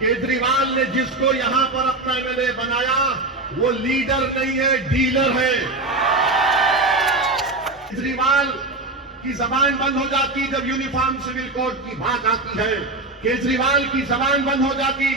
کیجریوال نے جس کو یہاں پر اپنا MLA بنایا وہ لیڈر نہیں ہے، ڈیلر ہے۔ کیجریوال کی زبان بند ہو جاتی جب یونیفارم سول کوڈ کی بات آتی ہے، کیجریوال کی زبان بند ہو جاتی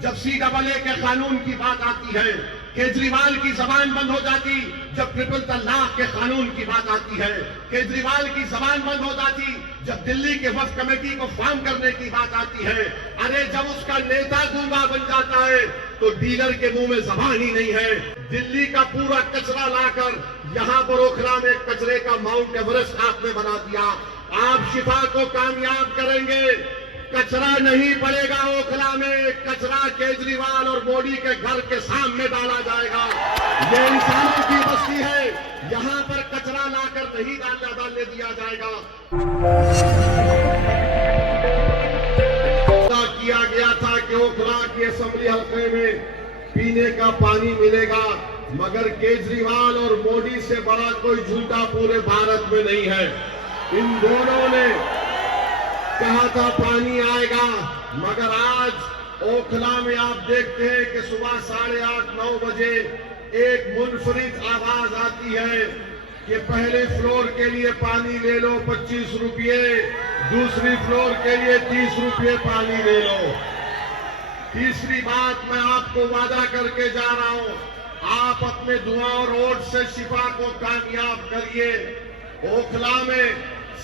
جب CAA کے قانون کی بات آتی ہے، کیجریوال کی زبان بند ہو جاتی جب ٹرپل طلاق کے قانون کی بات آتی ہے، کیجریوال کی زبان بند ہو جاتی جب دلی کے وقف کمیٹی کو فارم کرنے کی بات آتی ہے۔ ارے جب اس کا نیتا گونگا بن جاتا ہے تو ڈیلر کے منہ میں زبان ہی نہیں ہے۔ دلی کا پورا کچرا لا کر یہاں پر اوکھلا میں کچرے کا ماؤنٹ ایورسٹ آپ نے بنا دیا۔ آپ شفا کو کامیاب کریں گے، کچرا نہیں پڑے گا اوکھلا میں، کچرا کیجریوال اور مودی کے گھر کے سامنے ڈالا جائے گا۔ یہ انسانوں کی بستی ہے، یہاں پر کچرا لا کر نہیں ڈالنے دیا جائے گا۔ کیا گیا تھا کہ اوکھلا کی اسمبلی حلقے میں پینے کا پانی ملے گا، مگر کیجریوال اور مودی سے بڑا کوئی جھوٹا پورے بھارت میں نہیں ہے۔ ان دونوں نے کہا تھا پانی آئے گا، مگر آج اوکھلا میں آپ دیکھتے ہیں کہ صبح 8:30-9 بجے ایک منفرد آواز آتی ہے کہ پہلے فلور کے لیے پانی لے لو 25 روپے، دوسری فلور کے لیے 30 روپے پانی لے لو۔ تیسری بات میں آپ کو وعدہ کر کے جا رہا ہوں، آپ اپنے دعا اور ووٹ سے شفا کو کامیاب کریے۔ اوکھلا میں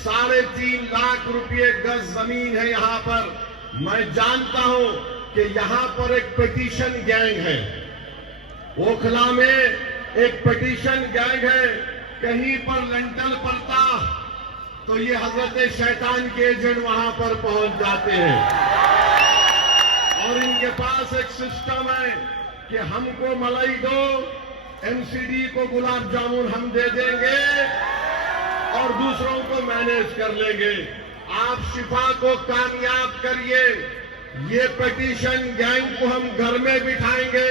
3.5 لاکھ روپے گز زمین ہے یہاں پر۔ میں جانتا ہوں کہ یہاں پر ایک پیٹیشن گینگ ہے، اوکھلا میں ایک پیٹیشن گینگ ہے۔ کہیں پر لنٹل پڑتا تو یہ حضرت شیطان کے ایجنٹ وہاں پر پہنچ جاتے ہیں، اور ان کے پاس ایک سسٹم ہے کہ ہم کو ملائی دو، MCD کو گلاب جامن ہم دے دیں گے اور دوسروں کو مینیج کر لیں گے۔ آپ شفا کو کامیاب کریے، یہ پیٹیشن گینگ کو ہم گھر میں بٹھائیں گے،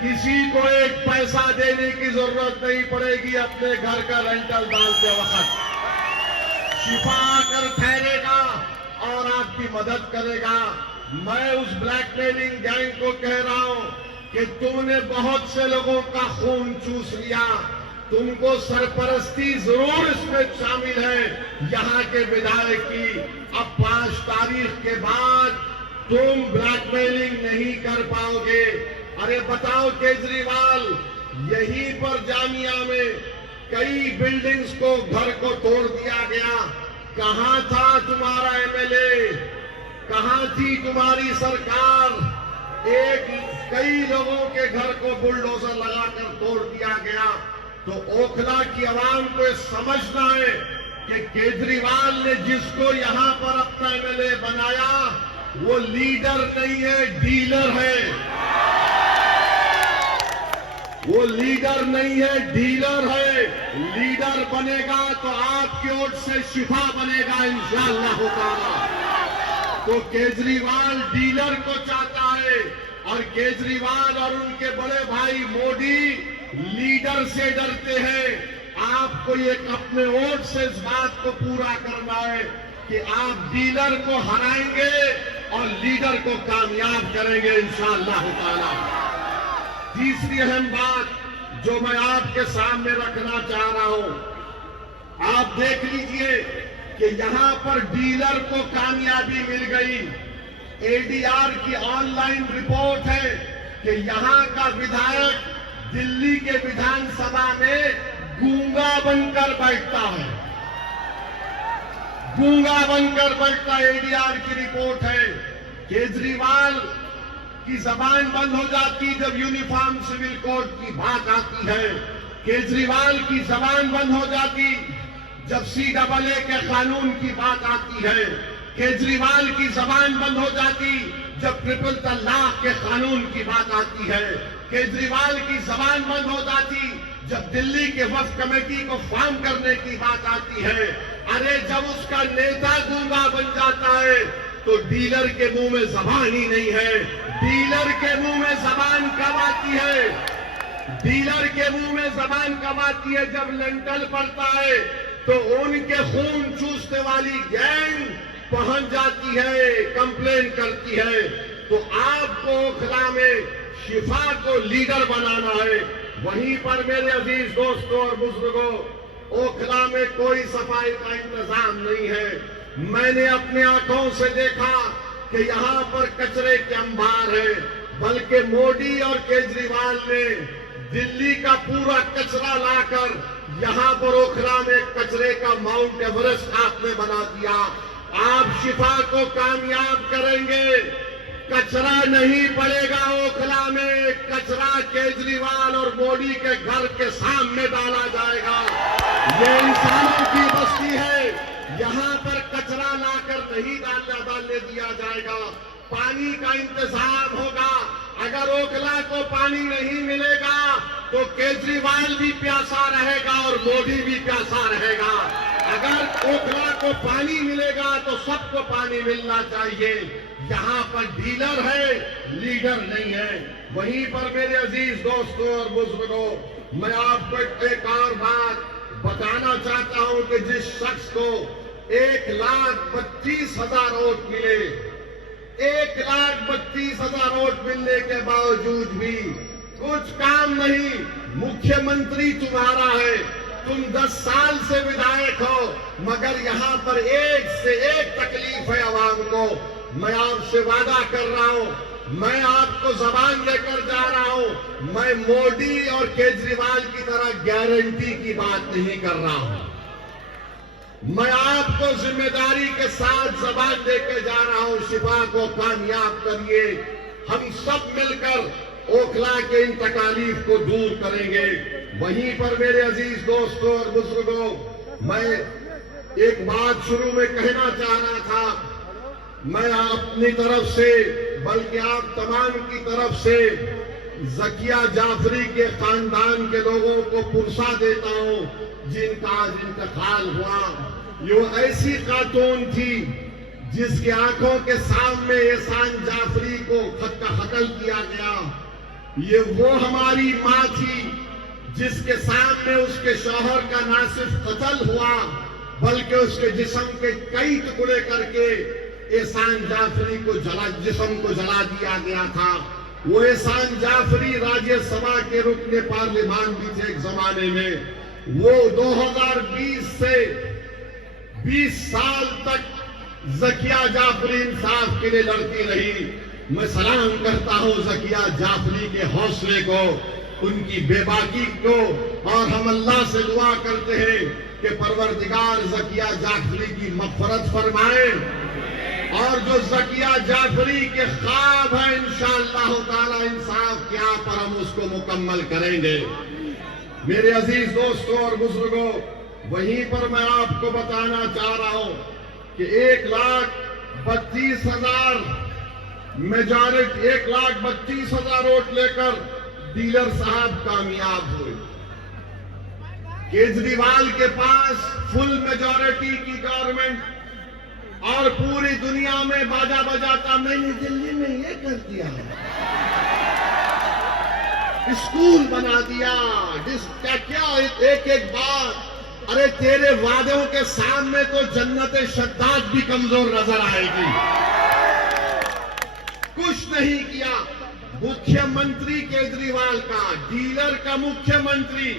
کسی کو ایک پیسہ دینے کی ضرورت نہیں پڑے گی اپنے گھر کا رینٹل ڈالتے وقت۔ شفا آ کر ٹھہرے گا اور آپ کی مدد کرے گا۔ میں اس بلیک میلنگ گینگ کو کہہ رہا ہوں کہ تم نے بہت سے لوگوں کا خون چوس لیا، تم کو سرپرستی ضرور اس میں شامل ہے یہاں کے ودھائک کی۔ اب 5 تاریخ کے بعد تم بلیک میلنگ نہیں کر پاؤ گے۔ ارے بتاؤ کیجریوال، یہیں پر جامعہ میں کئی بلڈنگز کو گھر کو توڑ دیا گیا، کہاں تھا تمہارا MLA؟ کہاں تھی تمہاری سرکار؟ کئی لوگوں کے گھر کو بلڈوزر لگا کر توڑ دیا گیا۔ تو اوکھلا کی عوام کو سمجھنا ہے کہ کیجریوال نے جس کو یہاں پر اپنا MLA بنایا وہ لیڈر نہیں ہے، ڈیلر ہے۔ وہ لیڈر نہیں ہے، ڈیلر ہے۔ لیڈر بنے گا تو آپ کے ووٹ سے شفا بنے گا انشاءاللہ تعالی۔ تو کیجریوال ڈیلر کو چاہتا ہے اور کیجریوال اور ان کے بڑے بھائی مودی لیڈر سے ڈرتے ہیں۔ آپ کو یہ اپنے ووٹ سے اس بات کو پورا کرنا ہے کہ آپ ڈیلر کو ہرائیں گے اور لیڈر کو کامیاب کریں گے انشاءاللہ تعالی۔ تیسری اہم بات جو میں آپ کے سامنے رکھنا چاہ رہا ہوں، آپ دیکھ لیجئے کہ یہاں پر ڈیلر کو کامیابی مل گئی۔ ADR کی آن لائن رپورٹ ہے کہ یہاں کا ودھائک دلی کے ویدھان سبھا میں گونگا بن کر بیٹھتا ہے، گونگا بن کر بیٹھتا ہے۔ ADR کی رپورٹ ہے۔ کیجریوال کی زبان بند ہو جاتی جب یونیفارم سول کوڈ کی بات آتی ہے، کیجریوال کی زبان بند ہو جاتی جب CAA کے قانون کی بات آتی ہے، کیجریوال کی زبان بند ہو جاتی جب ٹرپل طلاق کے قانون کی بات آتی ہے، کیجریوال کی زبان بند ہو جاتی جب دلی کے وقف کمیٹی کو فارم کرنے کی بات آتی ہے۔ ارے جب اس کا نیتا گونگا بن جاتا ہے تو ڈیلر کے منہ میں زبان ہی نہیں ہے۔ ڈیلر کے منہ میں زبان کب آتی ہے؟ ڈیلر کے منہ میں زبان کب آتی ہے؟ جب لنٹل پڑتا ہے تو ان کے خون چوسنے والی گینگ پہنچ جاتی ہے، کمپلین کرتی ہے۔ تو آج کو اوکھلا میں شفا کو لیڈر بنانا ہے۔ وہیں پر میرے عزیز دوستوں اور بزرگوں، اوکھلا میں کوئی صفائی کا انتظام نہیں ہے۔ میں نے اپنے آنکھوں سے دیکھا کہ یہاں پر کچرے کے انبار ہیں، بلکہ مودی اور کیجریوال نے دلی کا پورا کچرا لا کر یہاں پر اوکھلا میں کچرے کا ماؤنٹ ایورسٹ آپ نے بنا دیا۔ آپ شفا کو کامیاب کریں گے، کچرا نہیں پڑے گا اوکھلا میں، کچرا کیجریوال اور مودی کے گھر کے سامنے ڈالا جائے گا۔ یہ انسانوں کی بستی ہے، یہاں پر کچرا لا کر نہیں ڈالنے دیا جائے گا۔ پانی کا انتظام ہوگا۔ اگر اوکھلا کو پانی نہیں ملے گا تو کیجریوال بھی پیاسا رہے گا اور مودی بھی پیاسا رہے گا۔ اگر اوکھلا کو پانی ملے گا تو سب کو پانی ملنا چاہیے۔ یہاں پر ڈیلر ہے، لیڈر نہیں ہے۔ وہیں پر میرے عزیز دوستوں اور بزرگوں، میں آپ کو ایک اور بات بتانا چاہتا ہوں کہ جس شخص کو 1,32,000 ووٹ ملے، 1,32,000 ووٹ ملنے کے باوجود بھی کچھ کام نہیں، مکھیہ منتری تمہارا ہے، تم 10 سال سے ودھائک ہو، مگر یہاں پر ایک سے ایک تکلیف ہے عوام کو۔ میں آپ سے وعدہ کر رہا ہوں، میں آپ کو زبان دے کر جا رہا ہوں، میں مودی اور کیجریوال کی طرح گارنٹی کی بات نہیں کر رہا ہوں۔ میں آپ کو ذمہ داری کے ساتھ زبان دے کے جا رہا ہوں، شفا کو کامیاب کریے۔ ہم سب مل کر اوکھلا کے ان تکالیف کو دور کریں گے۔ وہیں پر میرے عزیز دوستوں اور بزرگوں، میں ایک بات شروع میں کہنا چاہ رہا تھا۔ میں اپنی طرف سے بلکہ آپ تمام کی طرف سے ذکیہ جعفری کے خاندان کے لوگوں کو پرسہ دیتا ہوں جن کا آج انتقال ہوا۔ یہ ایسی خاتون تھی جس کے آنکھوں کے سامنے احسان جعفری کو خود کا قتل کیا گیا۔ یہ وہ ہماری ماں تھی جس کے سامنے اس کے شوہر کا نہ صرف قتل ہوا بلکہ اس کے جسم کے کئی ٹکڑے کر کے احسان جعفری کو جسم کو جلا دیا گیا تھا۔ وہ احسان جعفری راجیہ سبھا کے رکن پارلیمان بھی تھے ایک زمانے میں۔ وہ 2020 سے 20 سال تک ذکیہ جعفری انصاف کے لیے لڑتی رہی۔ میں سلام کرتا ہوں ذکیہ جعفری کے حوصلے کو، ان کی بے باکی کو، اور ہم اللہ سے دعا کرتے ہیں کہ پروردگار ذکیہ جعفری کی مغفرت فرمائے، اور جو ذکیہ جعفری کے خواب ہیں انشاءاللہ تعالی انصاف کے آپ پر ہم اس کو مکمل کریں گے۔ میرے عزیز دوستوں اور بزرگوں، وہیں پر میں آپ کو بتانا چاہ رہا ہوں کہ 1,32,000 میجارٹی 1,32,000 ووٹ لے کر ڈیلر صاحب کامیاب ہوئے۔ کیجریوال کے پاس فل میجارٹی کی گورنمنٹ، اور پوری دنیا میں باجا بجاتا میں نے دلی میں یہ کر دیا، اسکول بنا دیا، کیا ایک بات۔ ارے تیرے وعدوں کے سامنے تو جنت شداد بھی کمزور نظر آئے گی۔ کچھ نہیں کیا۔ مکھیہ منتری کیجریوال کا، ڈیلر کا مکھیہ منتری،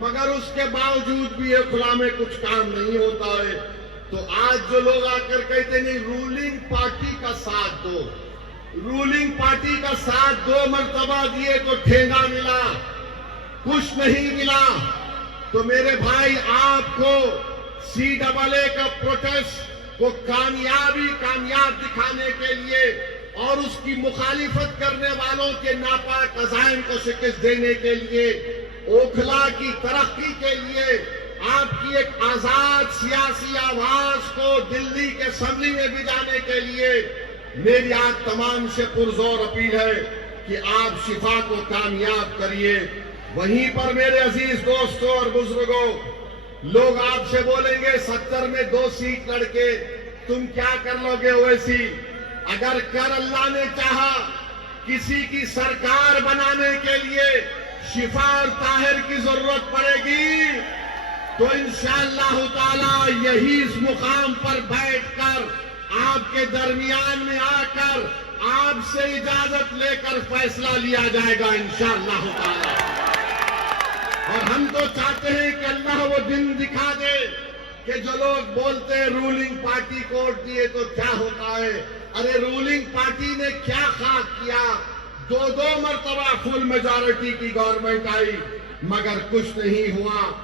مگر اس کے باوجود بھی اوکھلا میں کچھ کام نہیں ہوتا ہے۔ تو آج جو لوگ آ کر کہتے نہیں رولنگ پارٹی کا ساتھ دو، رولنگ پارٹی کا ساتھ 2 مرتبہ دیے تو ٹھینگا ملا، کچھ نہیں ملا۔ تو میرے بھائی، آپ کو CAA کا پروٹیسٹ کو کامیاب دکھانے کے لیے اور اس کی مخالفت کرنے والوں کے ناپاک عزائم کو شکست دینے کے لیے، اوکھلا کی ترقی کے لیے، آپ کی ایک آزاد سیاسی آواز کو دلی کے اسمبلی میں بھی جانے کے لیے میری آج تمام سے پرزور اپیل ہے کہ آپ شفا کو کامیاب کریے۔ وہیں پر میرے عزیز دوستوں اور بزرگوں، لوگ آپ سے بولیں گے 70 میں 2 سیٹ لڑ کے تم کیا کر لو گے اویسی؟ اگر اللہ نے چاہا کسی کی سرکار بنانے کے لیے شفا اور طاہر کی ضرورت پڑے گی تو انشاءاللہ تعالی یہی اس مقام پر بیٹھ کر آپ کے درمیان میں آ کر آپ سے اجازت لے کر فیصلہ لیا جائے گا انشاءاللہ تعالی۔ اور ہم تو چاہتے ہیں کہ اللہ وہ دن دکھا دے کہ جو لوگ بولتے ہیں رولنگ پارٹی کو ووٹ دیے تو کیا ہوتا ہے، ارے رولنگ پارٹی نے کیا خاک کیا، دو مرتبہ فل میجارٹی کی گورنمنٹ آئی مگر کچھ نہیں ہوا۔